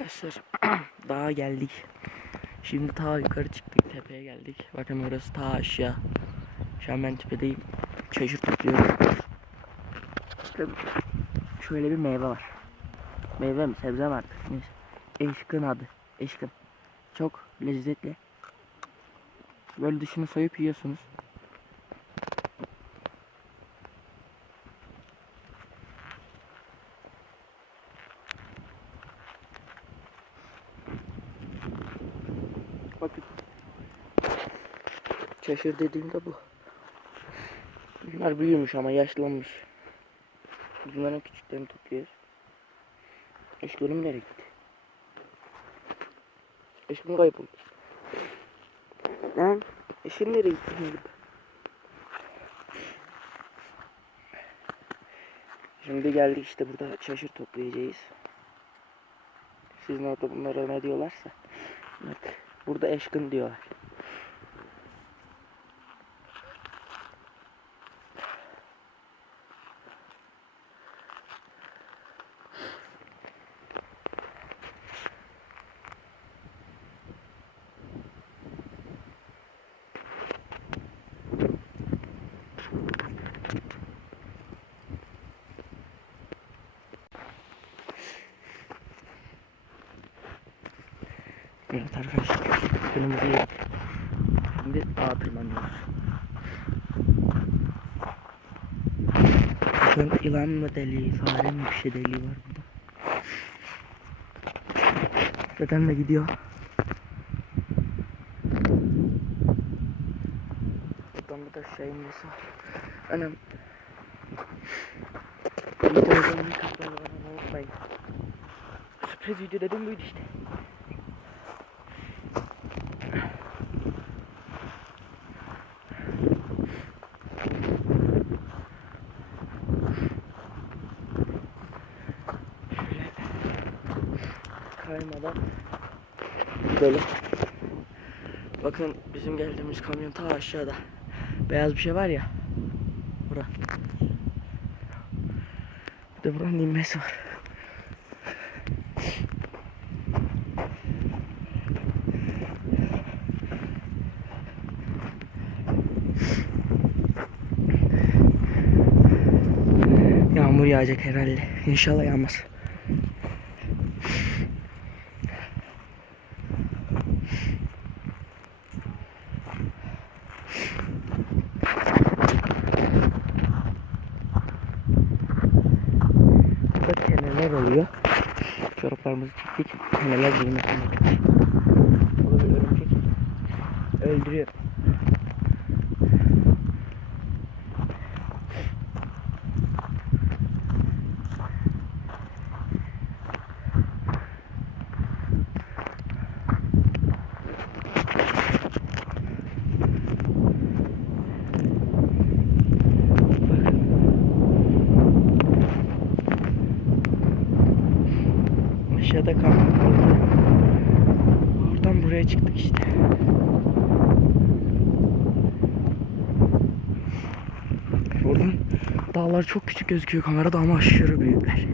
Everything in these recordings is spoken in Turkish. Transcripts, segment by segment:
Arkadaşlar dağa geldik. Şimdi ta yukarı çıktık tepeye geldik. Bakın orası ta aşağı. Şu an ben tepedeyim. Çeşit topluyorum. Bakın şöyle bir meyve var. Meyve mi sebze mi artık neyse. Eşkın adı. Eşkın. Çok lezzetli. Böyle dışını soyup yiyorsunuz. Bakın. Çeşir dediğimde bu. Bunlar büyümüş ama yaşlanmış. Bunların küçüklerini topluyoruz. Eşkınım nereye gitti? Eşkın kayboldu. Lan eşin nereye gitti? Şimdi geldik işte burada çeşir toplayacağız. Sizin orada bunlara ne diyorlarsa. Bak burada eşkın diyorlar. Evet arkadaşlar yedik. Şimdi dağa tırmanıyoruz. Bakın yılan mı deliği, fare mi bir şey deliği var burada. Dedem de gidiyor. Nesi var. Anam. Videomu katmayı unutmayın. Sürpriz video dedim buydu işte. kaymadan gidelim. Bakın bizim geldiğimiz kamyon ta aşağıda. Beyaz bir şey var ya. Bura. Bir de buranın inmesi var. Yağmur yağacak herhalde. İnşallah yağmaz. Burada teneler oluyor. Çoraplarımızı çektik. Teneler giymesini yapıyoruz. Burada bir örümcek öldürüyor. Oradan buraya çıktık işte. Oradan dağlar çok küçük gözüküyor kamerada ama aşırı büyükler.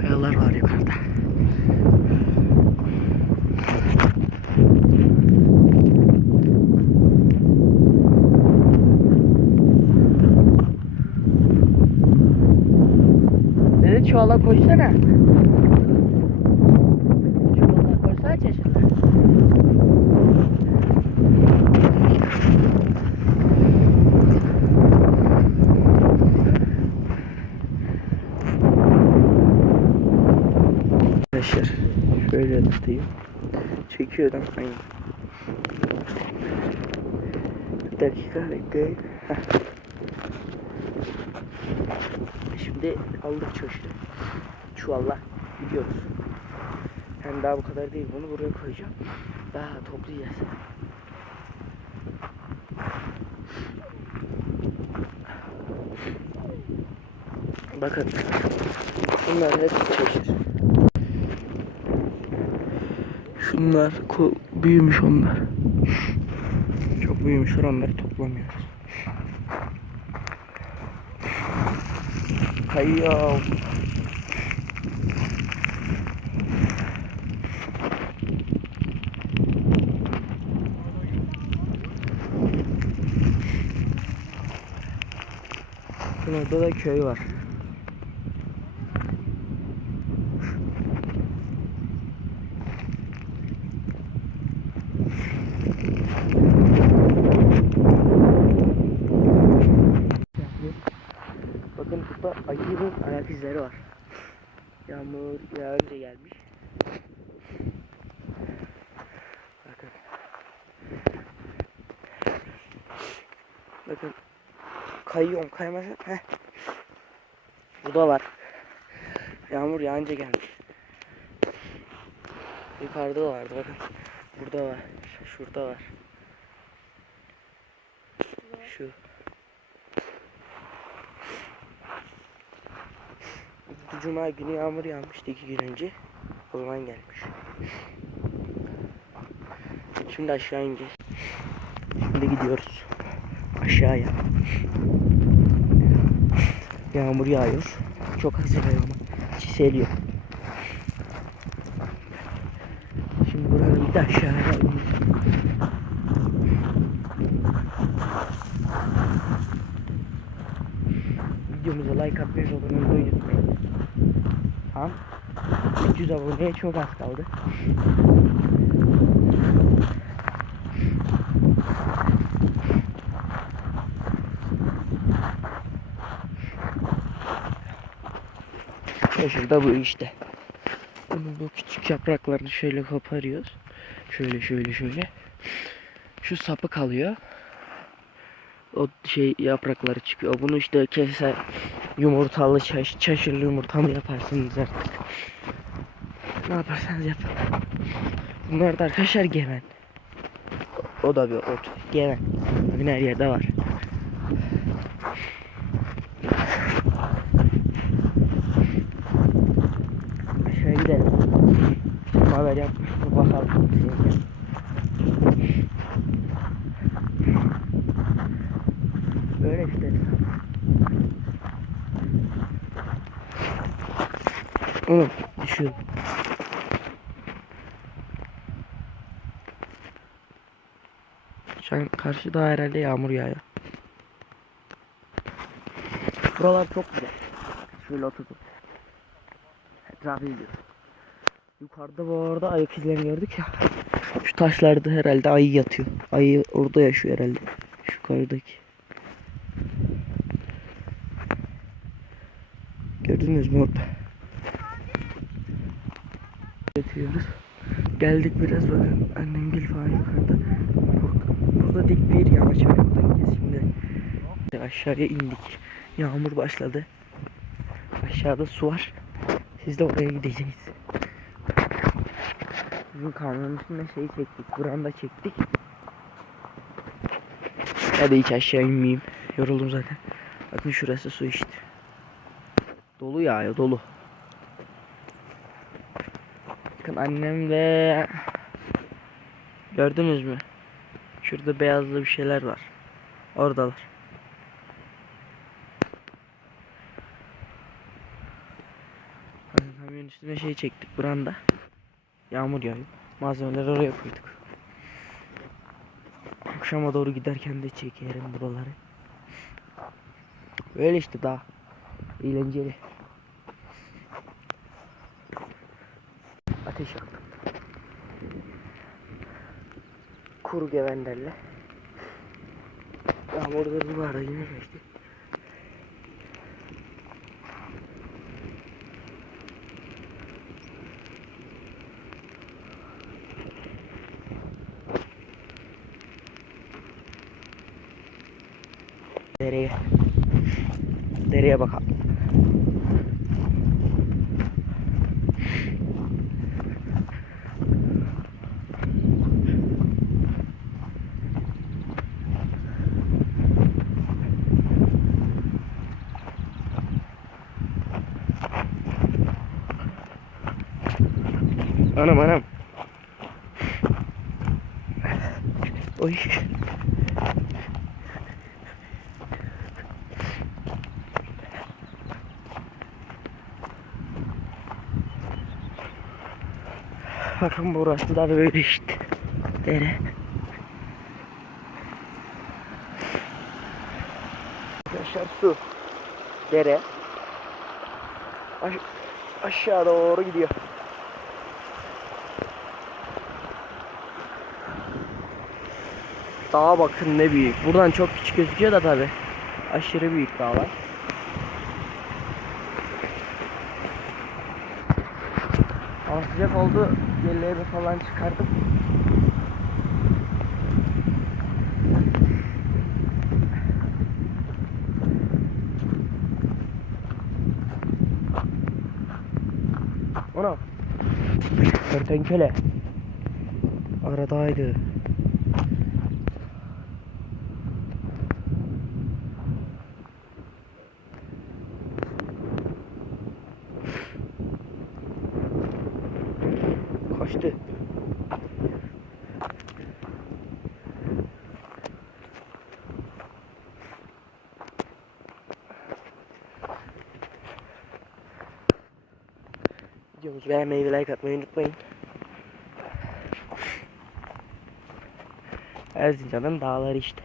Kayalar var yukarıda. Dedi çuvala koysana. Çuvala koysana çeşitler. Arkadaşlar şöyle tutayım. Çekiyordum. Aynen. Bir dakika bekleyin. Heh. Şimdi aldık çeşitli. Çuvalla gidiyoruz. Hem daha bu kadar değil bunu buraya koyacağım. Daha toplayacağız. Bakın. Bunlar hep çeşit. Şunlar büyümüş onlar. Çok büyümüşler onları toplamıyoruz. Kayıyor. Bakın orada da köy var. Bakın burada ayının ayak izleri var. Yağmur yağınca gelmiş. Bakın. Bakın. Kayıyorum kaymasın. Heh. Burada var. Yağmur yağınca gelmiş. Yukarıda da vardı bakın. Burada var. Şurada var. Şu. Bu Cuma günü yağmur yağmıştı iki gün önce. O zaman gelmiş. Şimdi aşağı ineceğiz. Şimdi gidiyoruz. Aşağıya. Yağmur yağıyor. Çok az yağıyor ama. Çiseliyor. Şimdi buranın bir de aşağıya. Videomuza like atmayı ve abone olmayı unutmayın. Tamam. 300 aboneye çok az kaldı. Şurada bu işte. Bunun bu küçük yapraklarını şöyle koparıyoruz. Şöyle şöyle şöyle. Şu sapı kalıyor. O şey yaprakları çıkıyor. Bunu işte keser yumurtalı çaş, çaşırlı yumurta mı yaparsınız artık. Ne yaparsanız yapın. Bunlar da arkadaşlar gemen. O, da bir ot. Gemen. Bakın her yerde var. Aşağı gidelim. Kim haber yapmış mı bakalım. Böyle işte. Düşüyorum. Şu an karşıda herhalde yağmur yağıyor. Buralar çok güzel. Şöyle oturdum. Etrafı izliyorum. Yukarıda bu arada ayak izlerini gördük ya. Şu taşlarda herhalde ayı yatıyor. Ayı orada yaşıyor herhalde. Şu yukarıdaki. Gördünüz mü orada? Yatıyoruz. Geldik biraz bakın annem gel falan yukarıda. Burada, dik bir. Buradan gideceğiz şimdi. Aşağıya indik. Yağmur başladı. Aşağıda su var. Siz de oraya gideceksiniz. Bugün kamyonun üstünde şey çektik. Buranda çektik. Hadi hiç aşağı inmeyeyim. Yoruldum zaten. Bakın şurası su işte. Dolu yağıyor dolu. Bakın annem ve gördünüz mü? Şurada beyazlı bir şeyler var. Oradalar. Hani kamyon üstüne şey çektik branda. Yağmur yağıyor. Malzemeleri oraya koyduk. Akşama doğru giderken de çekerim buraları. Böyle işte daha eğlenceli. Ateş yaktım. Kuru gevenderle. Yağmurda bu arada yine geçti. Dereye. Dereye bakalım. Anam anam. Oy. Bakın burası da böyle işte. Dere. Arkadaşlar su. Dere. Aş aşağı doğru gidiyor. Dağa bakın ne büyük. Buradan çok küçük gözüküyor da tabi. Aşırı büyük dağlar. Hava sıcak oldu. Yellerimi falan çıkardım. Ona. Kertenkele. Aradaydı. Videomuzu beğenmeyi ve like atmayı unutmayın. Erzincan'ın dağları işte.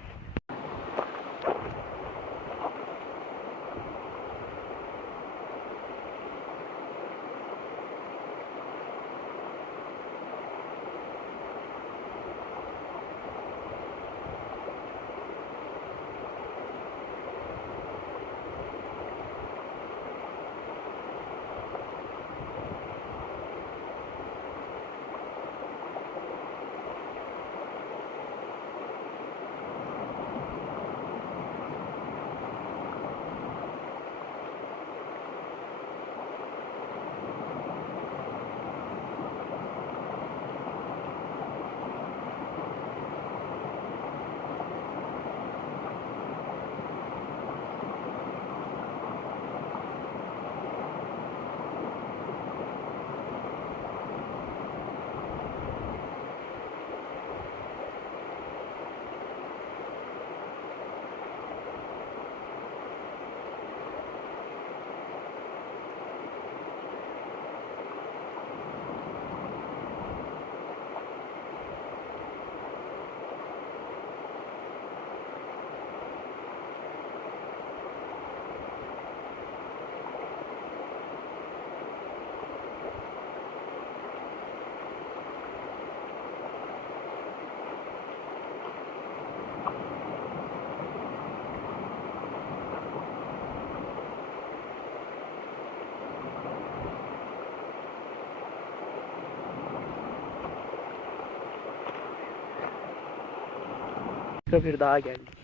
Başka bir dağa geldik.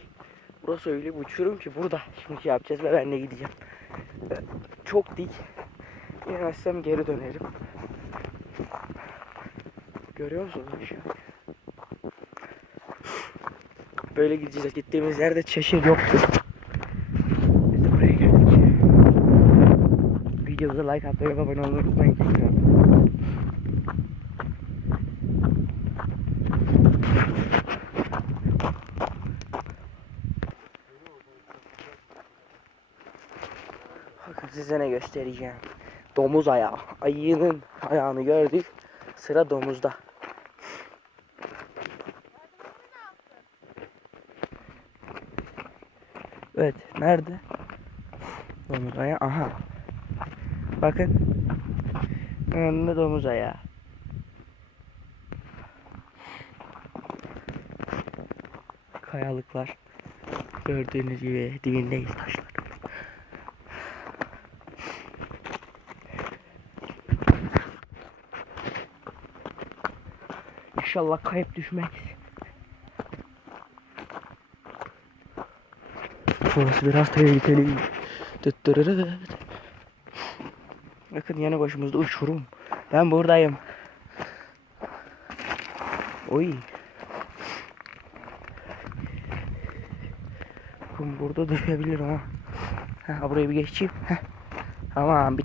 Burası öyle bir uçurum ki burada şimdi şey yapacağız ve ben de gideceğim. Çok dik. İnemezsem geri dönerim. Görüyor musunuz şu? Böyle gideceğiz. Gittiğimiz yerde çeşit yoktu. Biz de buraya geldik. Videomuza like atmayı ve abone olmayı unutmayın. tekrar. Bakın size ne göstereceğim. Domuz ayağı. Ayının ayağını gördük. Sıra domuzda. Evet. Nerede? Domuz ayağı. Aha. Bakın. Önünde domuz ayağı. Kayalıklar. Gördüğünüz gibi dibindeyiz taşlar. İnşallah kayıp düşmeyiz. Burası biraz tehlikeli. Bakın yanı başımızda uçurum. Ben buradayım. Oy. Bakın burada düşebilir ha. Ha buraya bir geçeyim. Heh. Tamam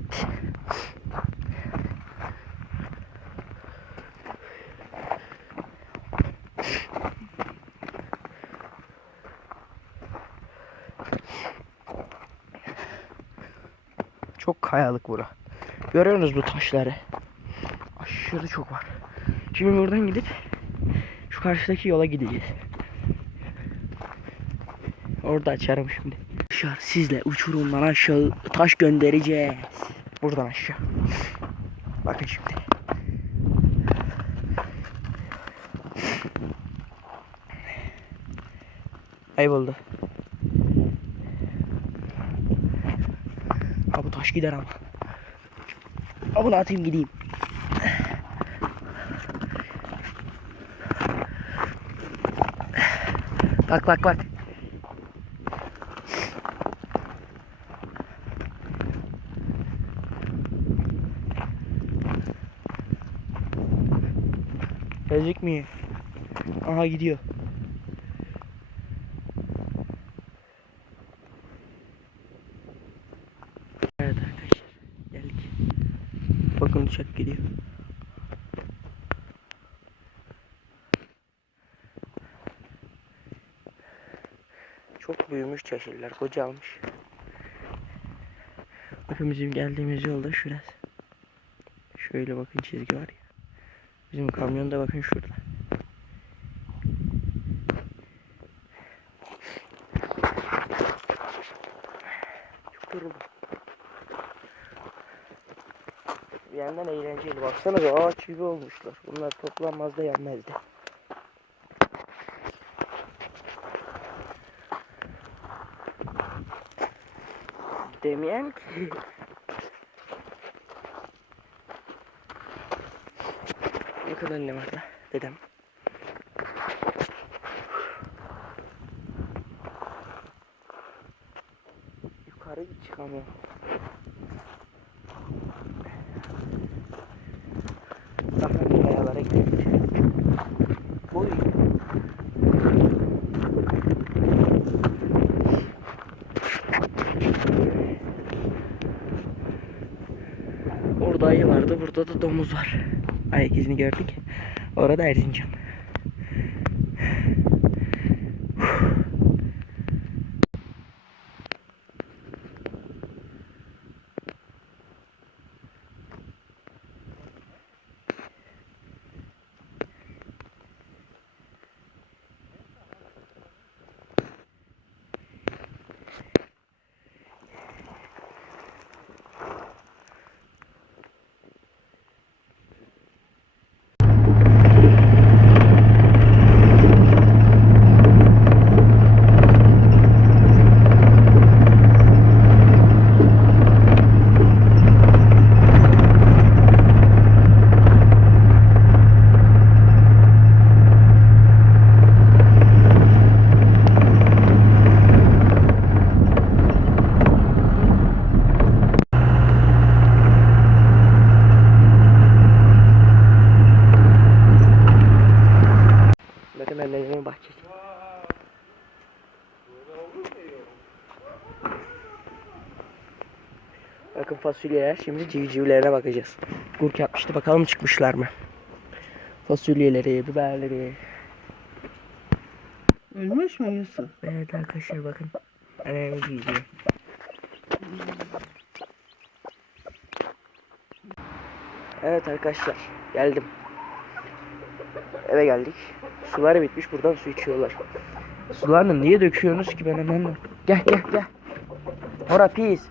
Çok kayalık bura. Görüyorsunuz bu taşları. Aşırı çok var. Şimdi buradan gidip şu karşıdaki yola gideceğiz. Orada açarım şimdi. Arkadaşlar sizle uçurumdan aşağı taş göndereceğiz. Buradan aşağı. Bakın şimdi. Kayboldu. Ha bu taş gider ama. Bunu atayım gideyim. Bak bak bak. Gözükmüyor. Aha gidiyor. Evet arkadaşlar geldik. Bakın uçak geliyor. Çok büyümüş çeşitler, kocalmış. Bakın bizim geldiğimiz yolda şurası. Şöyle bakın çizgi var ya. Bizim kamyon da bakın şurada. Çok yoruldum. Bir yandan bir ağaç gibi olmuşlar. Bunlar toplanmaz da yenmezdi. Demeyen ki. Ne kadar ne var da dedem. Yukarı çıkamıyor. Gidelim. Oy. Orada ayı vardı, burada da domuz var. Ayak izini gördük. Orada Erzincan. Bakın bahçesi. Bakın fasulyeler. Şimdi civcivlerine bakacağız. Gurk yapmıştı. Bakalım çıkmışlar mı? Fasulyeleri, biberleri. Ölmüş mü Yusuf? Evet arkadaşlar bakın. Annemin civcivi. Evet arkadaşlar. Geldim. Eve geldik. Suları bitmiş. Buradan su içiyorlar. Sularını niye döküyorsunuz ki ben anlamadım. Gel gel gel. Ora pis.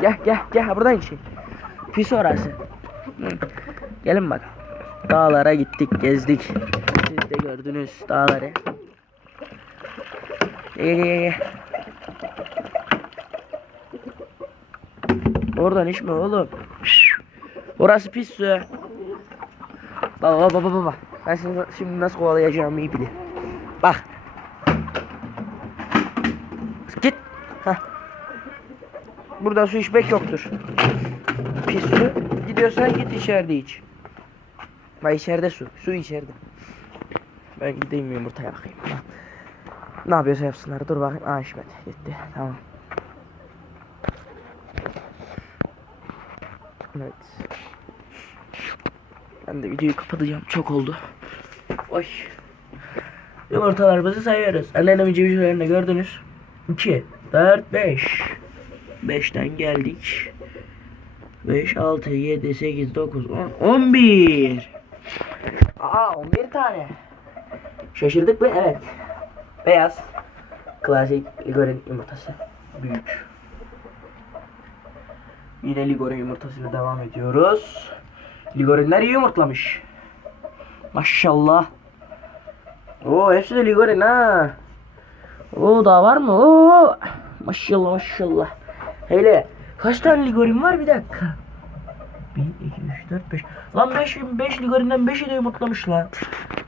Gel gel gel buradan için. Pis orası. Gelin bak. Dağlara gittik, gezdik. Siz de gördünüz dağları. Gel gel gel. Oradan içme oğlum. Orası pis su. Baba baba baba. Ben seni şimdi nasıl kovalayacağımı iyi biliyorum. Bak. Git. Heh. Buradan su içmek yoktur. Pis su. Gidiyorsan git içeride iç. Bak içeride su. Su içeride. Ben gideyim yumurtaya bakayım. Ne yapıyorsa yapsınlar. Dur bakayım. Aa içmedi. Gitti. Tamam. Evet. Ben de videoyu kapatacağım. Çok oldu. Oy. Yumurtalarımızı sayıyoruz. Anneannemin civcivlerini gördünüz. 2, 4, 5. 5'ten geldik. 5, 6, 7, 8, 9, 10, 11. Aa 11 tane. Şaşırdık mı? Evet. Beyaz. Klasik Ligor'un yumurtası. Büyük. Yine Ligor'un yumurtasıyla devam ediyoruz. Ligor'unlar iyi yumurtlamış. Maşallah. Oo hepsi de Ligor'un ha. Oo daha var mı? Oo. Maşallah maşallah. Hele kaç tane Ligor'un var bir dakika. 1, 2, 3, 4, 5. Lan 5, 5 Ligor'undan 5'i de yumurtlamış lan.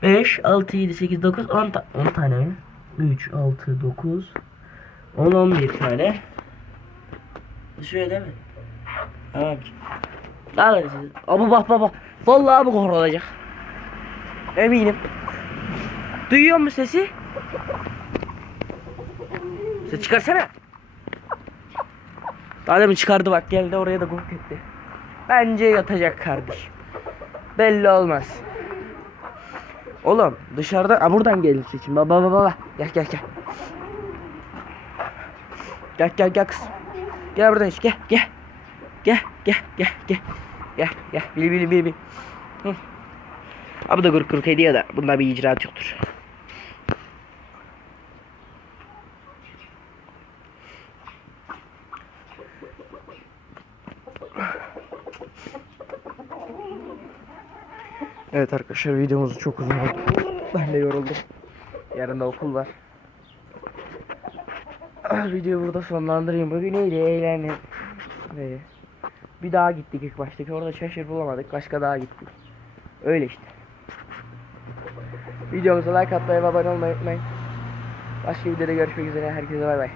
5, 6, 7, 8, 9, 10, ta 10 tane mi? 3, 6, 9, 10, 11 tane. Şöyle değil mi? Tamam. Hadi siz. Abi bak bak. Vallahi bu korkulacak. Eminim. Duyuyor musun sesi? Ses çıkarsana. Daha demin çıkardı bak geldi oraya da kork etti. Bence yatacak kardeşim. Belli olmaz. Oğlum dışarıda ha, buradan gelin seçin. Baba baba baba. Gel gel gel. Gel gel gel kız. Gel buradan iş gel gel. Gel gel gel gel. Gel bili bili bili bili. Hı. Abi da gurk gurk ediyor da bunda bir icraat yoktur. Evet arkadaşlar videomuz çok uzun oldu. Ben de yoruldum. Yarın da okul var. Ah, Videoyu burada sonlandırayım. Bugün iyiydi, eğlendim. Ve bir daha gittik ilk baştaki. Orada şaşır bulamadık. Başka daha gittik. Öyle işte. Videomuza like atmayı abone olmayı unutmayın. Başka videoda görüşmek üzere. Herkese bay bay.